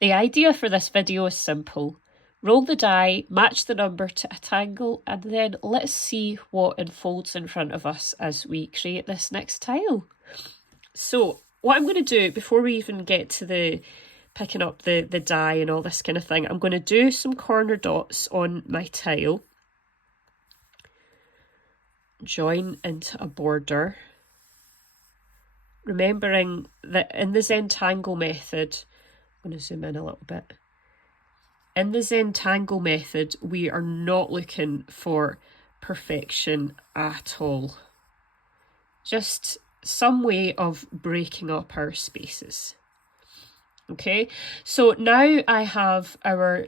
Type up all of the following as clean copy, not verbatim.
The idea for this video is simple. Roll the die, match the number to a tangle, and then let's see what unfolds in front of us as we create this next tile. So what I'm going to do before we even get to the picking up the die and all this kind of thing, I'm going to do some corner dots on my tile, join into a border, remembering that in the Zentangle method, I'm going to zoom in a little bit. In the Zentangle method, we are not looking for perfection at all. Just some way of breaking up our spaces. Okay, so now I have our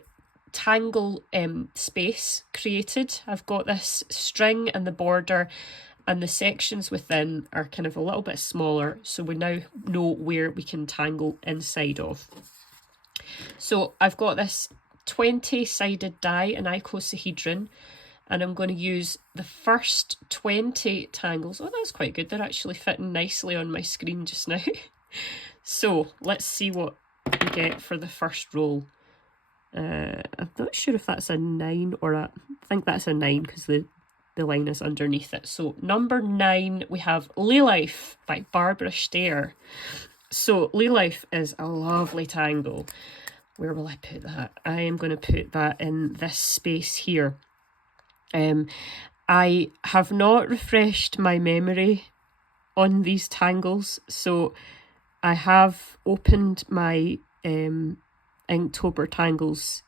tangle space created. I've got this string and the border, and the sections within are kind of a little bit smaller, so we now know where we can tangle inside of. So I've got this 20-sided die, an icosahedron, and I'm going to use the first 20 tangles. Oh, that's quite good. They're actually fitting nicely on my screen just now. So let's see what we get for the first roll. I'm not sure if that's a 9 or I think that's a 9 because the line is underneath it. So number 9, we have Lay Life by Barbara Stair. So Lay Life is a lovely tangle. Where will I put that? I am going to put that in this space here. I have not refreshed my memory on these tangles, so I have opened my Inktober Tangles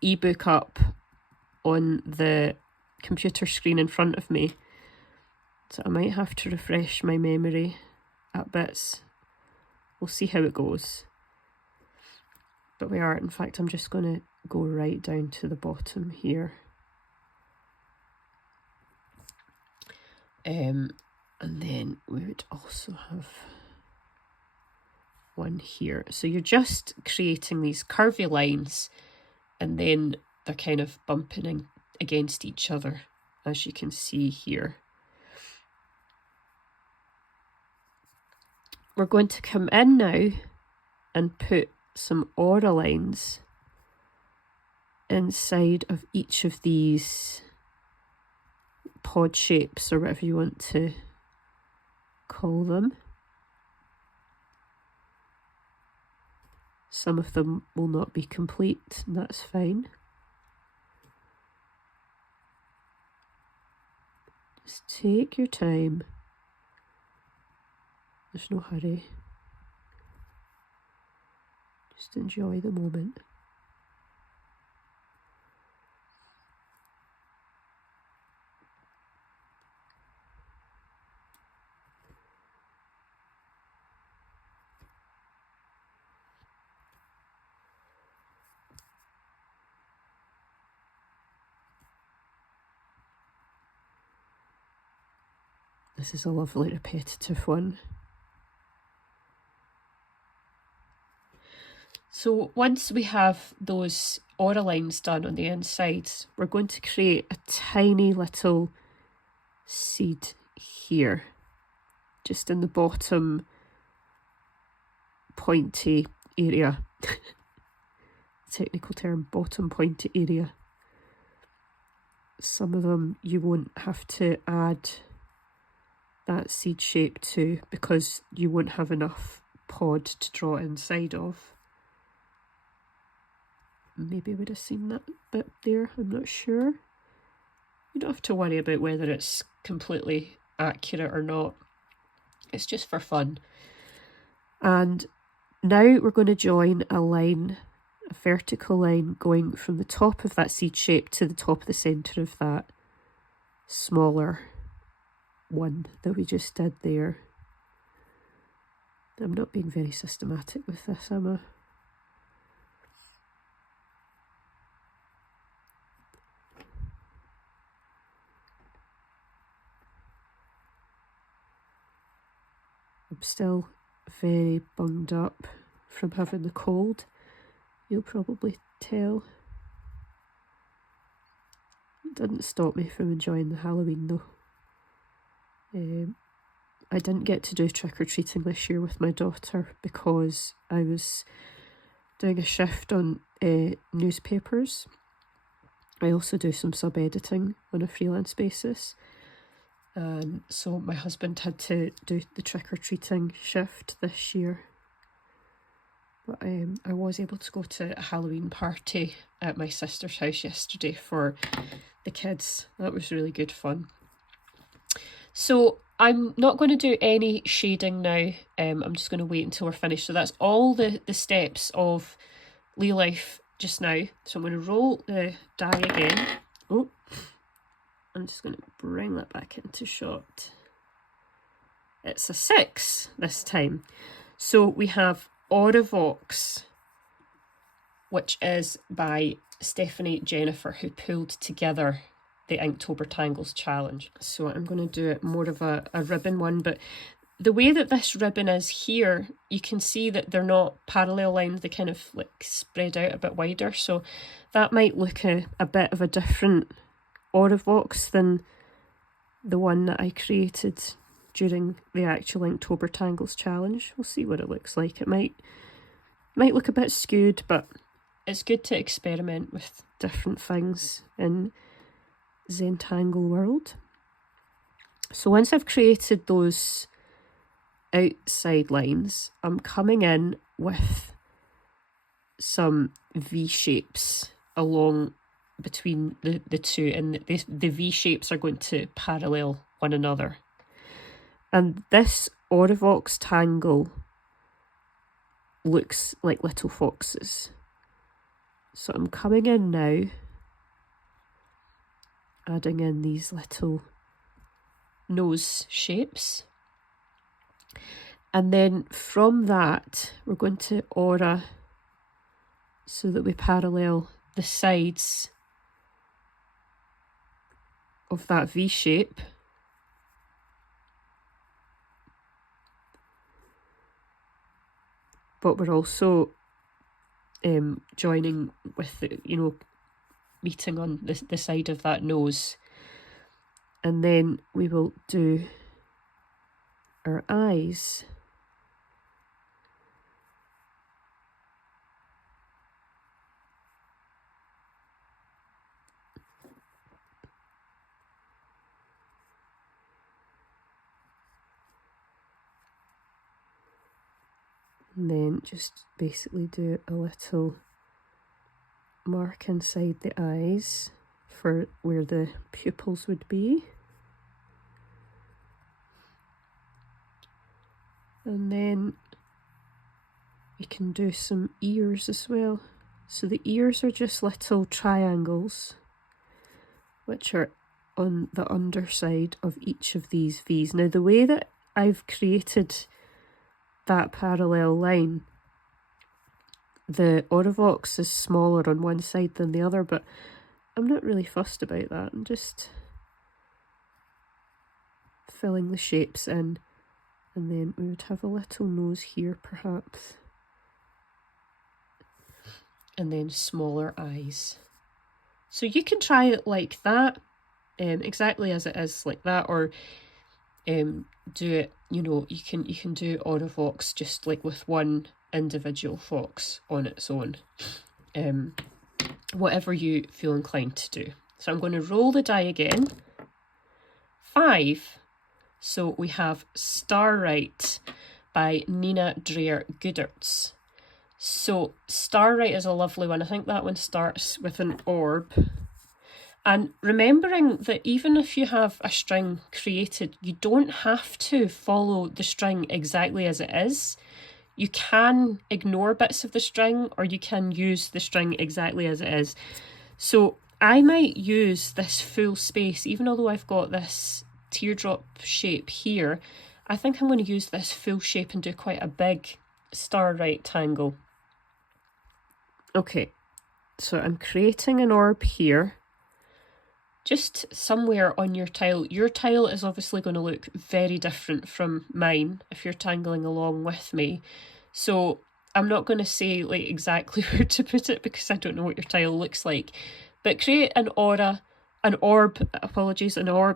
ebook up on the computer screen in front of me, so I might have to refresh my memory at bits. We'll see how it goes. But we are, in fact, I'm just going to go right down to the bottom here. And then we would also have one here. So you're just creating these curvy lines, and then they're kind of bumping against each other, as you can see here. We're going to come in now and put some aura lines inside of each of these pod shapes, or whatever you want to call them. Some of them will not be complete, and that's fine. Just take your time. There's no hurry. Just enjoy the moment. This is a lovely repetitive one. So once we have those aura lines done on the inside, we're going to create a tiny little seed here, just in the bottom pointy area. Technical term, bottom pointy area. Some of them you won't have to add that seed shape to because you won't have enough pod to draw inside of. Maybe would have seen that bit there, I'm not sure. You don't have to worry about whether it's completely accurate or not. It's just for fun. And now we're going to join a line, a vertical line going from the top of that seed shape to the top of the centre of that smaller one that we just did there. I'm not being very systematic with this, am I? I'm still very bunged up from having the cold. You'll probably tell. It didn't stop me from enjoying the Halloween though. I didn't get to do trick-or-treating this year with my daughter because I was doing a shift on newspapers. I also do some sub-editing on a freelance basis. And so my husband had to do the trick-or-treating shift this year. But I was able to go to a Halloween party at my sister's house yesterday for the kids. That was really good fun. So I'm not going to do any shading now. I'm just going to wait until we're finished. So that's all the steps of Lee Life just now. So I'm going to roll the die again. Oh, I'm just going to bring that back into shot. It's a 6 this time. So we have Auravox, which is by Stephanie Jennifer, who pulled together the Inktober Tangles challenge. So I'm going to do it more of a ribbon one, but the way that this ribbon is here, you can see that they're not parallel lines, they kind of like spread out a bit wider, so that might look a bit of a different Auravox than the one that I created during the actual Inktober Tangles challenge. We'll see what it looks like. It might look a bit skewed, but it's good to experiment with different things in Zentangle world. So once I've created those outside lines, I'm coming in with some V shapes along between the two, and the V shapes are going to parallel one another. And this Auravox tangle looks like little foxes. So I'm coming in now, adding in these little nose shapes. And then from that, we're going to aura so that we parallel the sides of that V shape. But we're also joining with, meeting on the side of that nose. And then we will do our eyes. And then just basically do a little mark inside the eyes for where the pupils would be. And then we can do some ears as well. So the ears are just little triangles, which are on the underside of each of these V's. Now the way that I've created that parallel line, the Auravox is smaller on one side than the other, but I'm not really fussed about that. I'm just filling the shapes in, and then we would have a little nose here perhaps, and then smaller eyes. So you can try it like that, exactly as it is like that, or do it, you can do Auravox just like with one individual fox on its own, whatever you feel inclined to do. So I'm going to roll the die again. 5. So we have Starlight by Nina Dreyer Gooderts. So Starlight is a lovely one. I think that one starts with an orb. And remembering that even if you have a string created, you don't have to follow the string exactly as it is. You can ignore bits of the string, or you can use the string exactly as it is. So I might use this full space, even although I've got this teardrop shape here, I think I'm going to use this full shape and do quite a big starlight tangle. Okay, so I'm creating an orb here, just somewhere on your tile. Your tile is obviously going to look very different from mine if you're tangling along with me. So I'm not going to say like exactly where to put it because I don't know what your tile looks like. But create an orb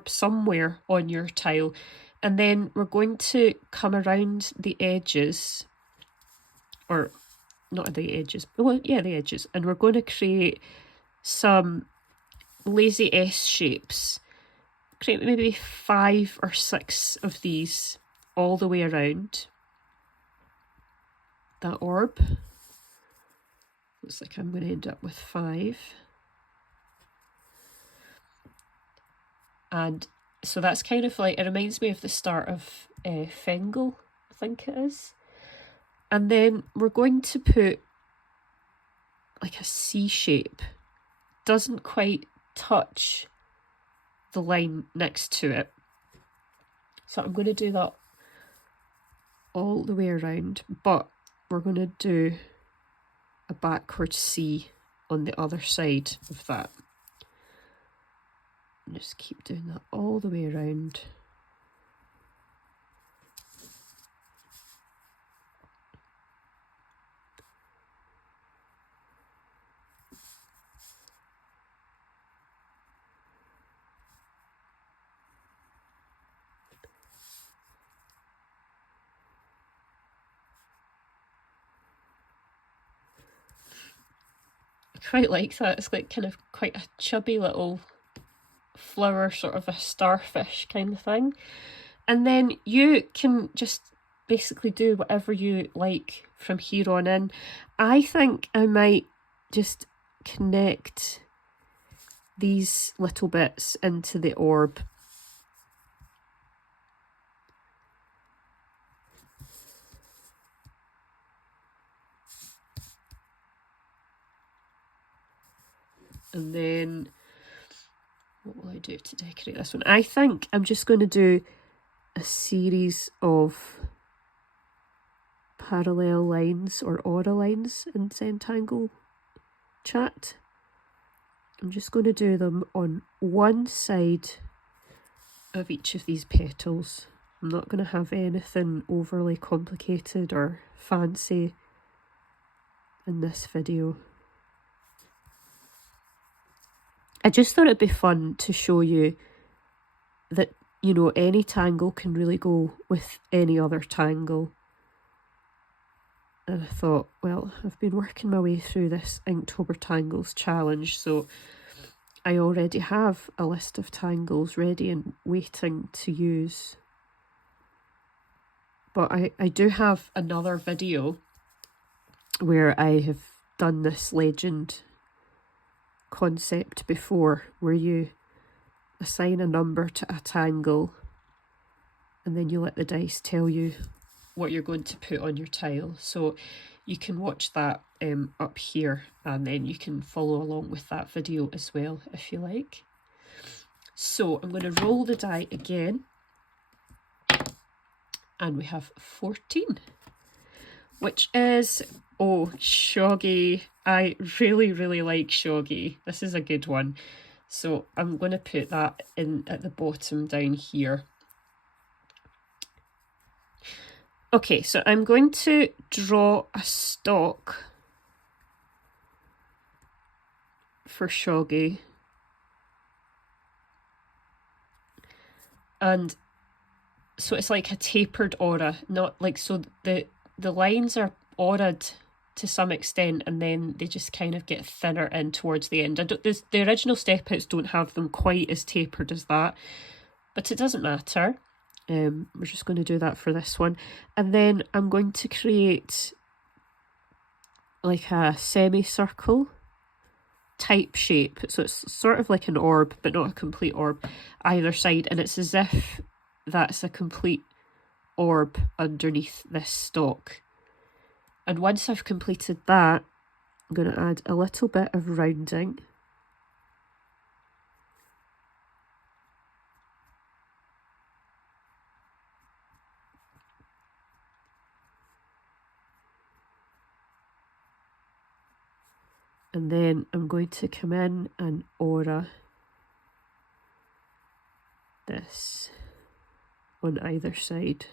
somewhere on your tile. And then we're going to come around the edges, or not the edges, well, yeah, the edges. And we're going to create some lazy S shapes. Create maybe 5 or 6 of these all the way around that orb. Looks like I'm going to end up with 5. And so that's kind of like, it reminds me of the start of Fengle, I think it is. And then we're going to put like a C shape. Doesn't quite touch the line next to it. So I'm going to do that all the way around, but we're going to do a backward C on the other side of that. And just keep doing that all the way around. I quite like that. It's like kind of quite a chubby little flower, sort of a starfish kind of thing. And then you can just basically do whatever you like from here on in. I think I might just connect these little bits into the orb. And then what will I do to decorate this one? I think I'm just going to do a series of parallel lines or aura lines in Zentangle chat. I'm just going to do them on one side of each of these petals. I'm not going to have anything overly complicated or fancy in this video. I just thought it'd be fun to show you that, you know, any tangle can really go with any other tangle. And I thought, well, I've been working my way through this Inktober Tangles challenge, so I already have a list of tangles ready and waiting to use. But I do have another video where I have done this legend concept before, where you assign a number to a tangle and then you let the dice tell you what you're going to put on your tile. So you can watch that up here, and then you can follow along with that video as well if you like. So I'm going to roll the die again, and we have 14, which is, oh, Shoggy. I really like Shoggy. This is a good one. So I'm going to put that in at the bottom down here. Okay, so I'm going to draw a stalk for Shoggy. And so it's like a tapered aura, not like, so the lines are auraed to some extent, and then they just kind of get thinner in towards the end. The original step outs don't have them quite as tapered as that, but it doesn't matter. We're just going to do that for this one. And then I'm going to create like a semicircle type shape. So it's sort of like an orb, but not a complete orb either side. And it's as if that's a complete orb underneath this stalk. And once I've completed that, I'm going to add a little bit of rounding. And then I'm going to come in and aura this on either side.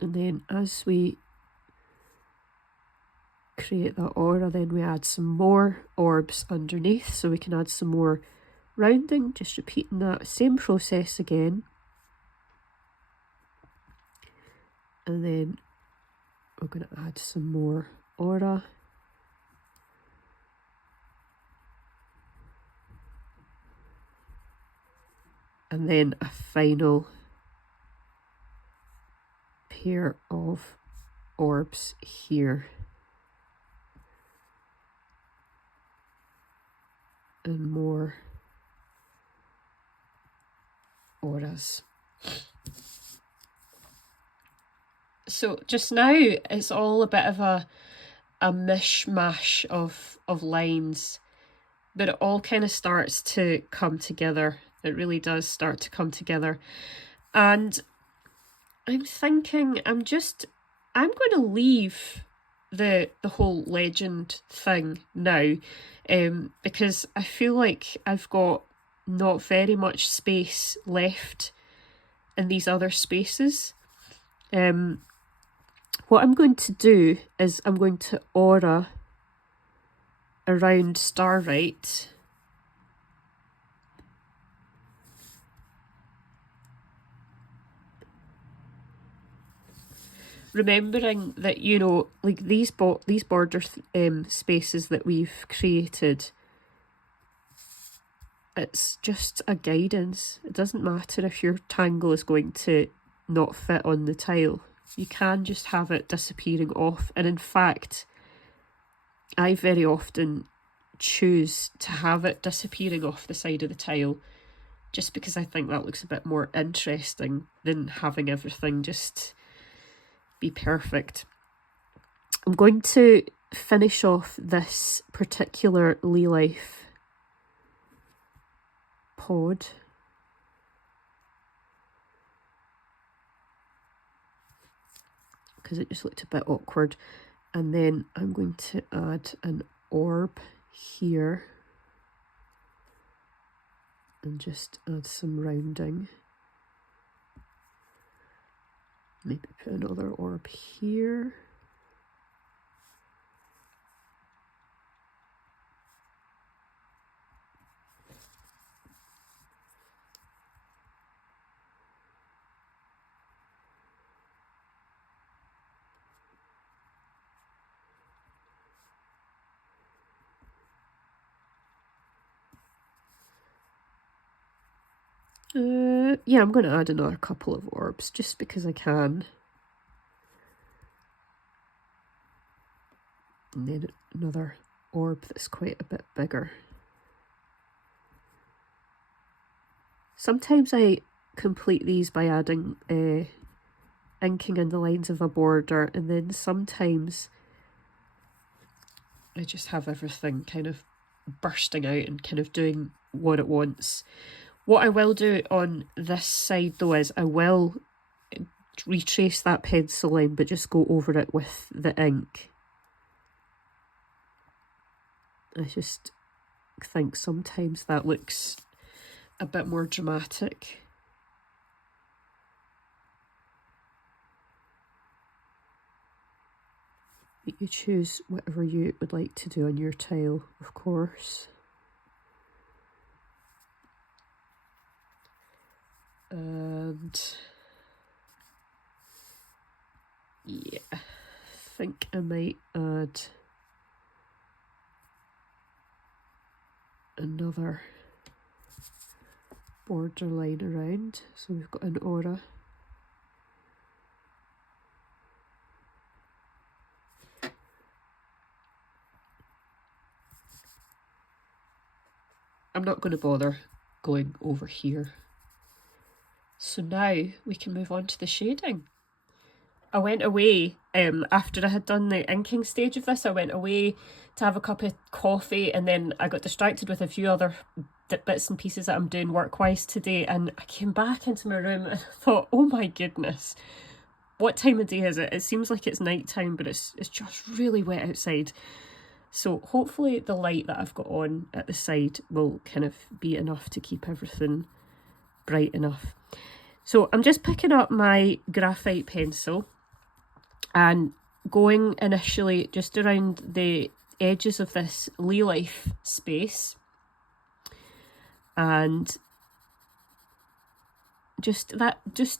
And then as we create that aura, then we add some more orbs underneath, so we can add some more rounding, just repeating that same process again. And then we're going to add some more aura. And then a final pair of orbs here. And more auras. So just now it's all a bit of a mishmash of lines, but it all kind of starts to come together. It really does start to come together. And I'm thinking I'm going to leave the whole legend thing now, because I feel like I've got not very much space left in these other spaces. What I'm going to do is I'm going to aura around Starlight. Remembering that, you know, like these border spaces that we've created, it's just a guidance. It doesn't matter if your tangle is going to not fit on the tile. You can just have it disappearing off. And in fact, I very often choose to have it disappearing off the side of the tile, just because I think that looks a bit more interesting than having everything just be perfect. I'm going to finish off this particular Lee Life pod. Because it just looked a bit awkward. And then I'm going to add an orb here. And just add some rounding. Maybe put another orb here. Yeah, I'm going to add another couple of orbs just because I can. And then another orb that's quite a bit bigger. Sometimes I complete these by adding inking in the lines of a border, and then sometimes I just have everything kind of bursting out and kind of doing what it wants. What I will do on this side though is I will retrace that pencil line, but just go over it with the ink. I just think sometimes that looks a bit more dramatic. But you choose whatever you would like to do on your tile, of course. And yeah, I think I might add another border line around. So we've got an aura. I'm not going to bother going over here. So now we can move on to the shading. I went away, after I had done the inking stage of this, I went away to have a cup of coffee, and then I got distracted with a few other bits and pieces that I'm doing work-wise today, and I came back into my room and I thought, oh my goodness, what time of day is it? It seems like it's night time, but it's just really wet outside. So hopefully the light that I've got on at the side will kind of be enough to keep everything bright enough. So I'm just picking up my graphite pencil and going initially just around the edges of this Lee Life space, and just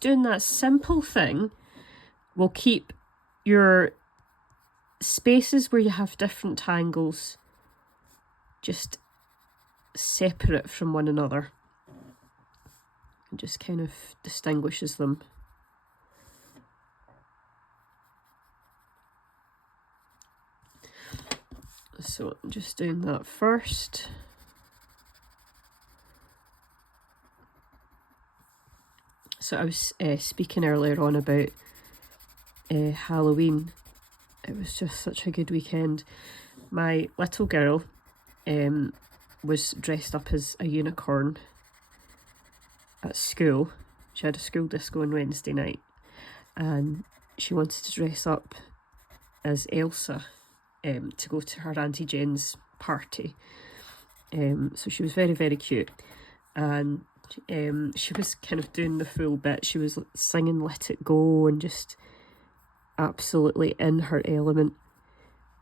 doing that simple thing we'll keep your spaces where you have different tangles just separate from one another. It just kind of distinguishes them. So I'm just doing that first. So I was speaking earlier on about Halloween. It was just such a good weekend. My little girl was dressed up as a unicorn at school. She had a school disco on Wednesday night, and she wanted to dress up as Elsa to go to her Auntie Jane's party. So she was very, very cute, and she was kind of doing the full bit. She was singing Let It Go and just absolutely in her element.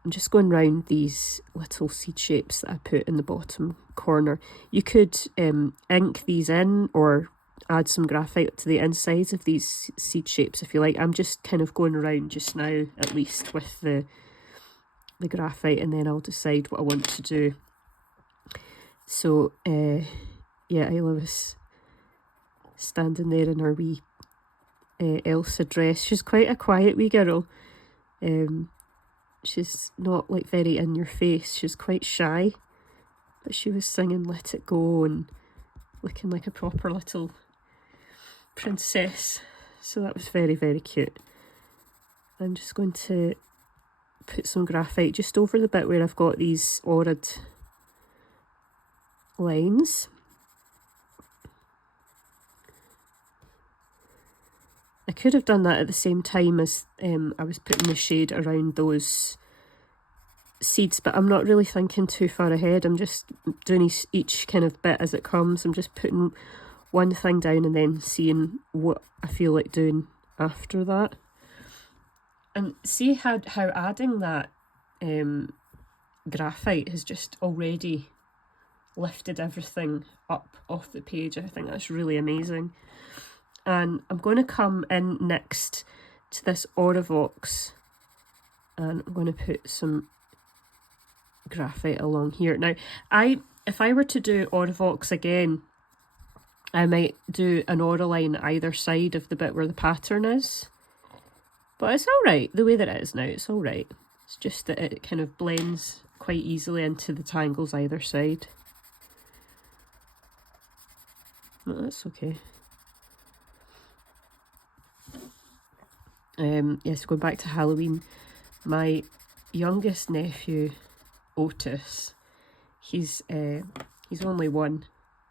I'm just going round these little seed shapes that I put in the bottom corner. You could ink these in or add some graphite to the insides of these seed shapes if you like. I'm just kind of going around just now, at least, with the graphite, and then I'll decide what I want to do. So, yeah, Isla was standing there in her wee Elsa dress. She's quite a quiet wee girl. She's not like very in your face. She's quite shy, but she was singing Let It Go and looking like a proper little princess. So that was very, very cute. I'm just going to put some graphite just over the bit where I've got these ordered lines. I could have done that at the same time as I was putting the shade around those seeds, but I'm not really thinking too far ahead. I'm just doing each kind of bit as it comes. I'm just putting one thing down and then seeing what I feel like doing after that. And see how adding that graphite has just already lifted everything up off the page. I think that's really amazing. And I'm going to come in next to this Auravox, and I'm going to put some graphite along here. Now, if I were to do Auravox again, I might do an auraline either side of the bit where the pattern is. But it's alright, the way that it is now, it's alright. It's just that it kind of blends quite easily into the tangles either side. No, that's okay. Yes, going back to Halloween, my youngest nephew, Otis, he's only one,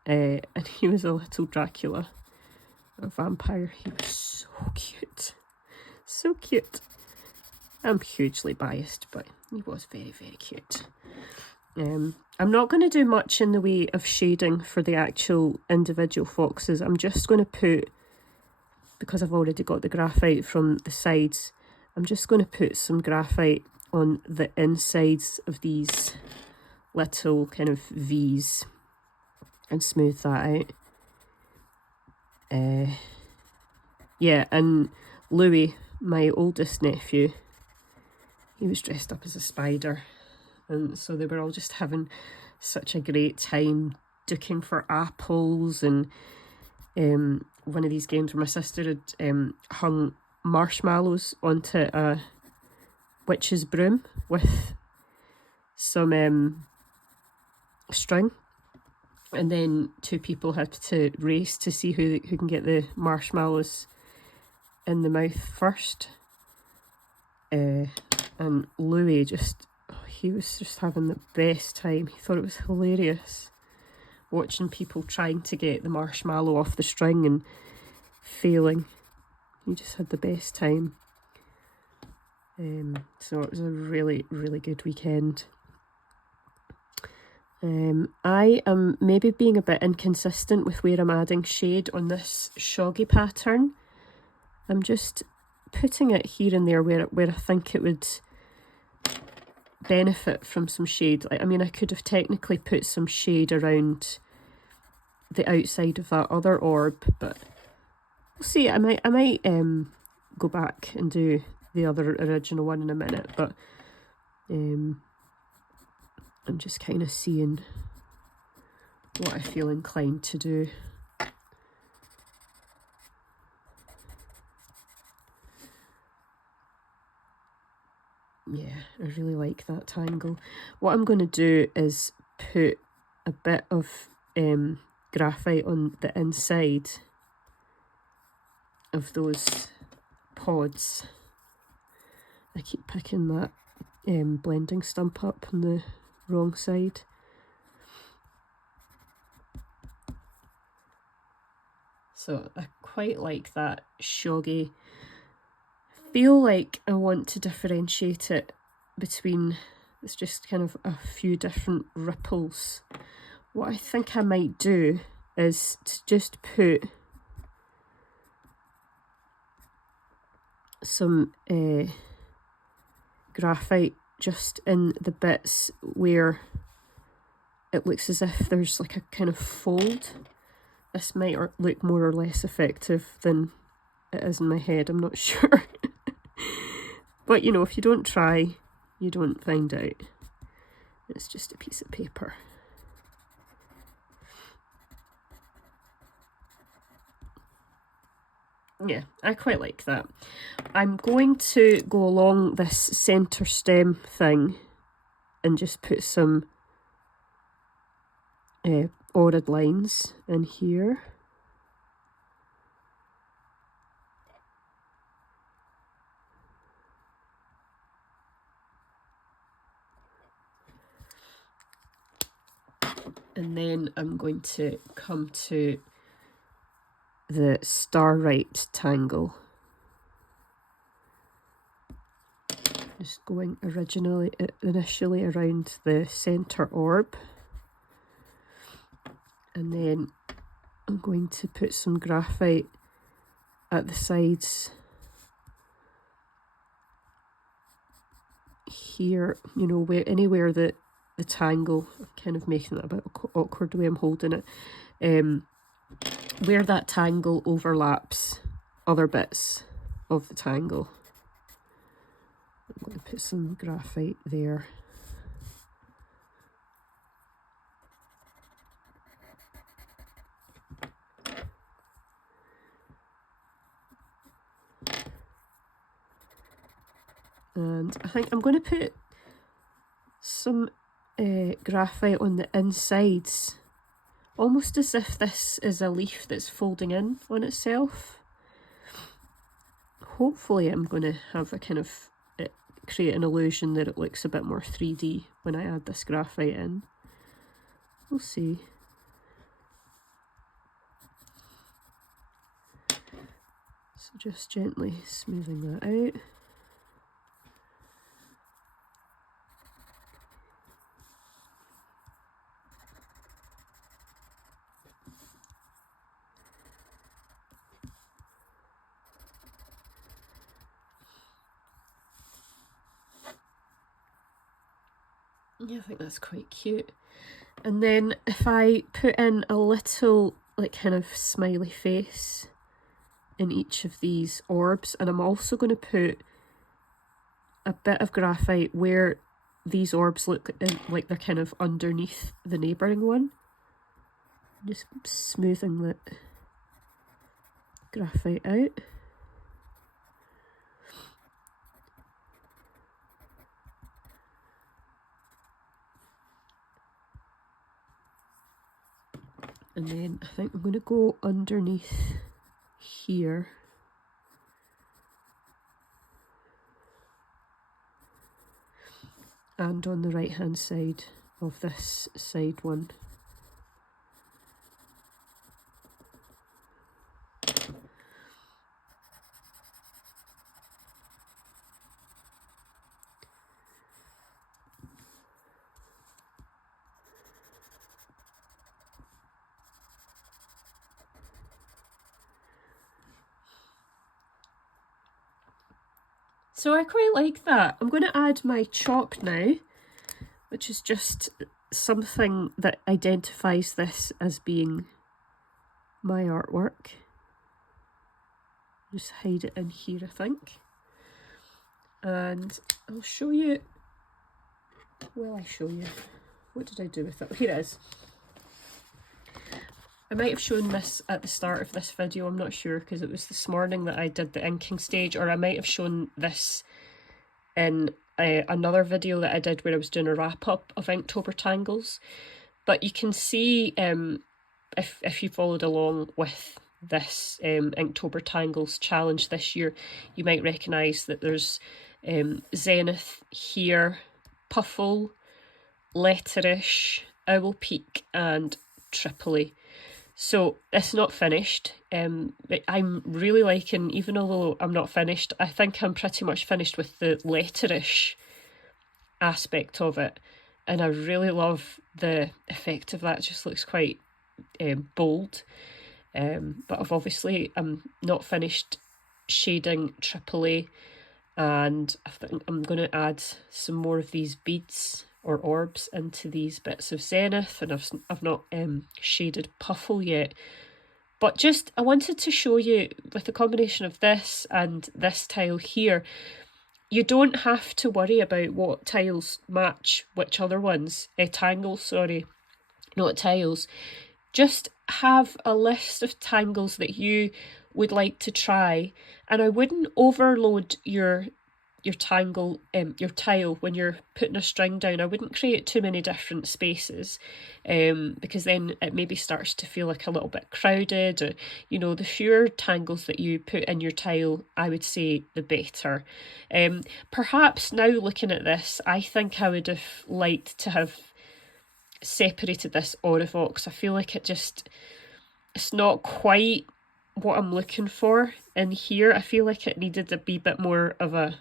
and he was a little Dracula, a vampire. He was so cute. So cute. I'm hugely biased, but he was very, very cute. I'm not going to do much in the way of shading for the actual individual foxes. I'm just going to put, because I've already got the graphite from the sides, I'm just going to put some graphite on the insides of these little kind of V's and smooth that out. Yeah, and Louis, my oldest nephew, he was dressed up as a spider, and so they were all just having such a great time duking for apples, and one of these games where my sister had hung marshmallows onto a witch's broom with some string, and then two people had to race to see who can get the marshmallows in the mouth first. And Louis he was just having the best time. He thought it was hilarious watching people trying to get the marshmallow off the string and failing. He just had the best time. So it was a really, really good weekend. I am maybe being a bit inconsistent with where I'm adding shade on this shoggy pattern. I'm just putting it here and there where I think it would benefit from some shade. Like, I mean, I could have technically put some shade around the outside of that other orb, but we'll see. I might go back and do the other original one in a minute, but I'm just kind of seeing what I feel inclined to do. Yeah, I really like that tangle. What I'm going to do is put a bit of graphite on the inside of those pods. I keep picking that blending stump up on the wrong side. So I quite like that shoggy. I feel like I want to differentiate it between, it's just kind of a few different ripples. What I think I might do is to just put some graphite just in the bits where it looks as if there's like a kind of fold. This might look more or less effective than it is in my head, I'm not sure. But you know, if you don't try, you don't find out. It's just a piece of paper. Yeah, I quite like that. I'm going to go along this centre stem thing and just put some ordered lines in here. And then I'm going to come to the star-right tangle. Just going initially around the centre orb. And then I'm going to put some graphite at the sides here, you know, anywhere that the tangle, I'm kind of making it a bit awkward the way I'm holding it, where that tangle overlaps other bits of the tangle. I'm going to put some graphite there. And I think I'm going to put some graphite on the insides, almost as if this is a leaf that's folding in on itself. Hopefully I'm going to have a kind of, create an illusion that it looks a bit more 3D when I add this graphite in. We'll see. So just gently smoothing that out. Yeah, I think that's quite cute. And then if I put in a little, like, kind of smiley face in each of these orbs, and I'm also going to put a bit of graphite where these orbs look like they're kind of underneath the neighbouring one. Just smoothing the graphite out. And then I think I'm going to go underneath here. And on the right hand side of this side one. So I quite like that. I'm going to add my chalk now, which is just something that identifies this as being my artwork. Just hide it in here, I think. And I'll show you, will I show you? What did I do with it? Here it is. I might have shown this at the start of this video, I'm not sure, because it was this morning that I did the inking stage, or I might have shown this in another video that I did where I was doing a wrap-up of Inktober Tangles. But you can see, if you followed along with this Inktober Tangles challenge this year, you might recognise that there's Zenith here, Puffle, Letterish, Owl Peak and Tripoli. So it's not finished. But I'm really liking, even although I'm not finished, I think I'm pretty much finished with the Letterish aspect of it. And I really love the effect of that. It just looks quite bold. But I'm not finished shading Tripoli, and I think I'm going to add some more of these beads or orbs into these bits of Zenith, and I've not shaded Puffle yet. But just, I wanted to show you, with the combination of this and this tile here, you don't have to worry about what tiles match which other ones. Tangles, sorry, not tiles. Just have a list of tangles that you would like to try, and I wouldn't overload your tangle, your tile when you're putting a string down. I wouldn't create too many different spaces, because then it maybe starts to feel like a little bit crowded. Or, you know, the fewer tangles that you put in your tile, I would say, the better. Perhaps now looking at this, I think I would have liked to have separated this Audivox. I feel like it's not quite what I'm looking for in here. I feel like it needed a wee bit more of a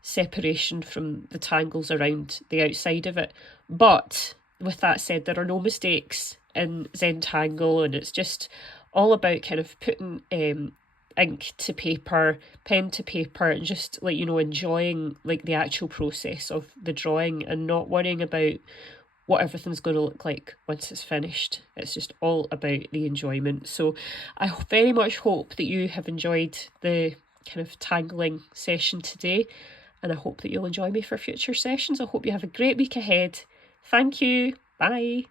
separation from the tangles around the outside of it. But with that said, there are no mistakes in Zentangle, and it's just all about kind of putting ink to paper, pen to paper, and just, like, you know, enjoying like the actual process of the drawing and not worrying about what everything's going to look like once it's finished. It's just all about the enjoyment. So I very much hope that you have enjoyed the kind of tangling session today, and I hope that you'll enjoy me for future sessions. I hope you have a great week ahead. Thank you. Bye.